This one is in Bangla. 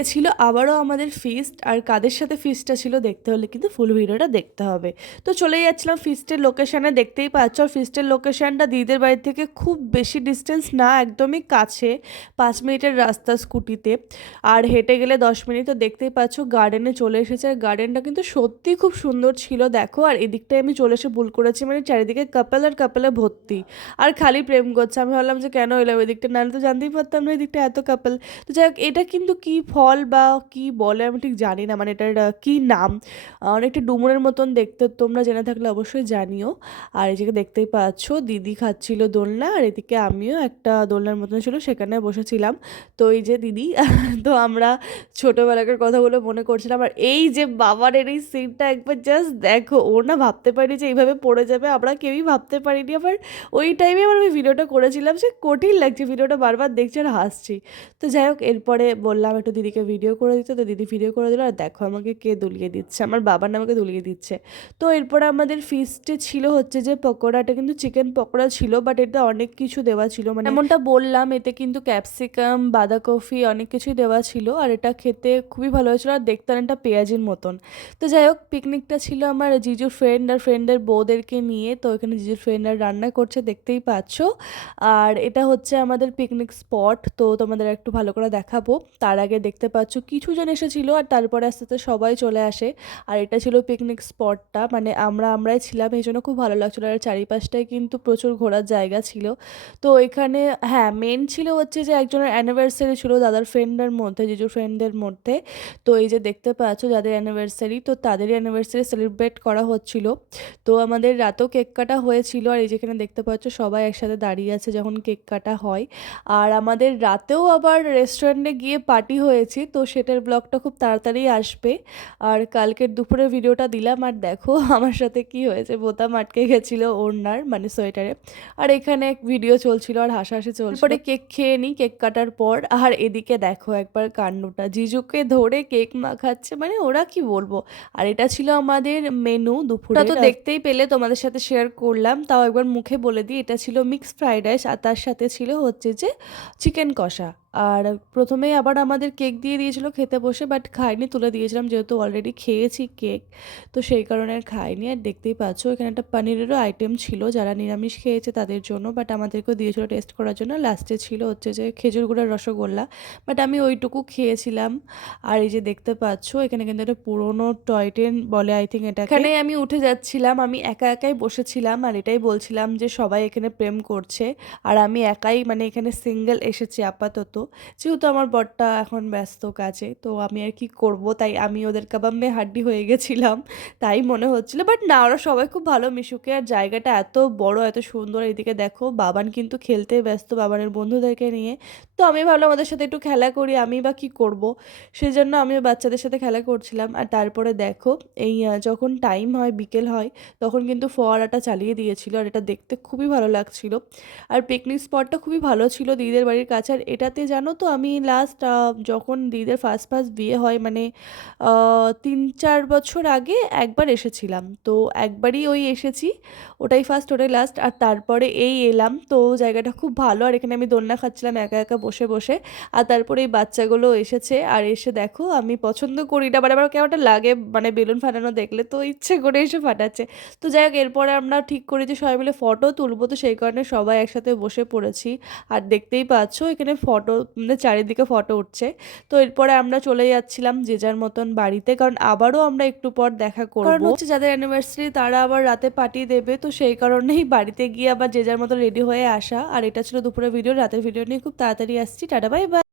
এ ছিল আবারও আমাদের ফিস্ট আর কাদের সাথে ফিস্টটা ছিল দেখতে হলে কিন্তু ফুল ভিডিওটা দেখতে হবে। তো চলে যাচ্ছিলাম ফিস্টের লোকেশানে দেখতেই পাচ্ছ আর ফিস্টের লোকেশানটা দিদিদের বাড়ি থেকে খুব বেশি ডিস্টেন্স না, একদমই কাছে, পাঁচ মিনিটের রাস্তা স্কুটিতে। আর হেঁটে গেলে দশ মিনিট, তো দেখতেই পাচ্ছ গার্ডেনে চলে এসেছে। আর গার্ডেনটা কিন্তু সত্যি খুব সুন্দর ছিল, দেখো। আর এদিকটায় আমি চলে এসে ভুল করেছি মানে চারিদিকে কাপেল আর কাপেলে ভর্তি। আর খালি প্রেম করছে। আমি ভাবলাম যে কেন এলাম ওই দিকটা নাহলে তো জানতেই পারতাম না ওই দিকটা এত কাপেল তো যাই হোক, এটা কিন্তু কি ফল বা কি বলে আমি ঠিক জানি না মানে এটার কি নাম? অনেকটা ডুমুরের মতন দেখতে, তোমরা জেনে থাকলে অবশ্যই জানিও। আর এদিকে দেখতেই পাচ্ছ, দিদি খাচ্ছিল দোলনা, আর এদিকে আমিও একটা দোলনার মতন ছিল, সেখানে বসেছিলাম। তো এই যে দিদি, তো আমরা ছোটোবেলাকার কথাগুলো মনে করছিলাম, আর এই যে বাবার এর এই সিনটা একবার জাস্ট দেখো। ও না ভাবতে পারিনি যে এইভাবে পড়ে যাবে, আমরা কেউই ভাবতে পারিনি। আবার ওই টাইমে আবার আমি ভিডিওটা করেছিলাম, সে কঠিন লাগছে। ভিডিওটা বারবার দেখছি আর হাসছি। তো যাই হোক, এরপরে বললাম একটু দিদিকে ভিডিও করে দিতে, তো দিদি ভিডিও করে দিল, আর দেখো আমাকে কে দুলিয়ে দিচ্ছে, আমার বাবার নামকে দুলিয়ে দিচ্ছে। তো এরপরে আমাদের ফিস্টে ছিল হচ্ছে যে পকোড়াটা, কিন্তু চিকেন পকোড়া ছিল বাট এটা অনেক কিছু দেওয়া ছিল মানে এমনটা বললাম, এতে কিন্তু ক্যাপসিকাম বাঁধাকপি অনেক কিছুই দেওয়া ছিল, আর এটা খেতে খুবই ভালো হয়েছিল, আর দেখতে অনেকটা পেঁয়াজের মতন। তো যাই হোক পিকনিকটা ছিল আমার জিজুর ফ্রেন্ড আর ফ্রেন্ডের বউদেরকে নিয়ে, তো এখানে জিজুর ফ্রেন্ড আর রান্না করছে, দেখতেই পাচ্ছ। আর এটা হচ্ছে আমাদের পিকনিক স্পট তো তোমাদের একটু ভালো করে দেখাবো। তার আগে দেখতে পাচ্ছ, কিছু জন এসেছিল আর তারপরে আস্তে আস্তে সবাই চলে আসে। আর এটা ছিল পিকনিক স্পটটা মানে আমরা আমরাই ছিলাম, এই জন্য খুব ভালো লাগছিল। আর চারিপাশটায় কিন্তু প্রচুর ঘোরার জায়গা ছিল। তো এখানে হ্যাঁ মেন ছিল হচ্ছে যে একজনের অ্যানিভার্সারি ছিল দাদার ফ্রেন্ডের মধ্যে, জিজুর ফ্রেন্ডদের মধ্যে। তো এই যে দেখতে পাচ্ছ যাদের অ্যানিভার্সারি তো তাদেরই অ্যানিভার্সারি সেলিব্রেট করা হচ্ছিল। তো আমাদের রাতেও কেক কাটা হয়েছিল। আর এই যেখানে দেখতে পাচ্ছ সবাই একসাথে দাঁড়িয়ে আছে যখন কেক কাটা হয়। আর আমাদের রাতেও আবার রেস্টুরেন্টে গিয়ে পার্টি হয়েছে। তো সেটার ব্লগটা খুব তাড়াতাড়ি আসবে। আর কালকের দুপুরে ভিডিওটা দিলাম আর দেখো আমার সাথে কি হয়েছে। বোতাম আটকে গেছিল ওড়নার মানে সোয়েটারে। আর এখানে এক ভিডিও চলছিল আর হাসাহাসি চলছিল। পরে কেক খেয়ে নিই কেক কাটার পর। আর এদিকে দেখো একবার কান্ডটা জিজুকে ধরে কেক মাখাচ্ছে মানে ওরা কি বলব? আর এটা ছিল আমাদের মেনু দুপুরে তো দেখতেই পেলে তোমাদের সাথে শেয়ার করলাম। তাও একবার মুখে বলে দিই এটা ছিল মিক্সড ফ্রাইড রাইস আর তার সাথে ছিল হচ্ছে যে চিকেন কষা। আর প্রথমেই আবার আমাদের কেক দিয়ে দিয়েছিল খেতে বসে বাট খাইনি, তুলে দিয়েছিলাম যেহেতু অলরেডি খেয়েছি কেক। তো সেই কারণে আর খাইনি। আর দেখতেই পাচ্ছ, এখানে একটা পনিরেরও আইটেম ছিল, যারা নিরামিষ খেয়েছে তাদের জন্য বাট আমাদেরকেও দিয়েছিল টেস্ট করার জন্য। লাস্টে ছিল হচ্ছে যে খেজুর গুঁড়ার রসগোল্লা বাট আমি ওইটুকু খেয়েছিলাম। আর এই যে দেখতে পাচ্ছ, এখানে কিন্তু একটা পুরোনো টয় ট্রেন বলে আই থিঙ্ক এটা এখানে আমি উঠে যাচ্ছিলাম, আমি একা একাই বসেছিলাম, আর এটাই বলছিলাম যে সবাই এখানে প্রেম করছে। আর আমি একাই মানে এখানে সিঙ্গেল এসেছি আপাতত। যেহেতু আমার বরটা এখন ব্যস্ত কাজে, তো আমি আর কি করব? তাই আমি ওদের কাবাম্বে হাড্ডি হয়ে গেছিলাম, তাই মনে হচ্ছিল। বাট না, ওরা সবাই খুব ভালো মিশুকে, আর জায়গাটা এত বড়, এত সুন্দর। এদিকে দেখো, বাবান কিন্তু খেলতে ব্যস্ত, বাবানের বন্ধুদেরকে নিয়ে। তো আমি ভাবলাম ওদের সাথে একটু খেলা করি, আমি বা কি করব? সেই জন্য আমিও বাচ্চাদের সাথে খেলা করছিলাম। আর তারপরে দেখো, এই যখন টাইম হয়, বিকেল হয়, তখন কিন্তু ফোয়ারাটা চালিয়ে দিয়েছিল, আর এটা দেখতে খুবই ভালো লাগছিল। আর পিকনিক স্পটটা খুবই ভালো ছিল দিদিদের বাড়ির কাছে, আর এটাতে জানো তো, আমি লাস্ট যখন দিদিদের ফার্স্ট ফার্স্ট বিয়ে হয় মানে তিন চার বছর আগে একবার এসেছিলাম। তো একবারই ওই এসেছি, ওটাই ফার্স্ট ওটাই লাস্ট আর তারপরে এই এলাম। তো জায়গাটা খুব ভালো, আর এখানে আমি দোলনা খাচ্ছিলাম একা একা বসে বসে। আর তারপরে এই বাচ্চাগুলো এসেছে, আর এসে দেখো, আমি পছন্দ করি না মানে আমার কেমনটা লাগে মানে বেলুন ফাটানো দেখলে, তো ইচ্ছে করে এসে ফাটাচ্ছে। তো যাই হোক, এরপরে আমরা ঠিক করি যে সবাই মিলে ফটো তুলবো। তো সেই কারণে সবাই একসাথে বসে পড়েছি, আর দেখতেই পাচ্ছ, এখানে ফটো মানে চারিদিকে ফটো উঠছে। তো এরপরে আমরা চলে যাচ্ছিলাম যে যার মতন বাড়িতে, কারণ আবারও আমরা একটু পর দেখা করব। কারণ হচ্ছে যাদের অ্যানিভার্সারি তারা আবার রাতে পার্টি দেবে, তো সেই কারণেই বাড়িতে গিয়ে আবার যে যার মতন রেডি হয়ে আসা। আর এটা ছিল দুপুরের ভিডিও রাতের ভিডিও নিয়ে খুব তাড়াতাড়ি আসছি। Tata bye bye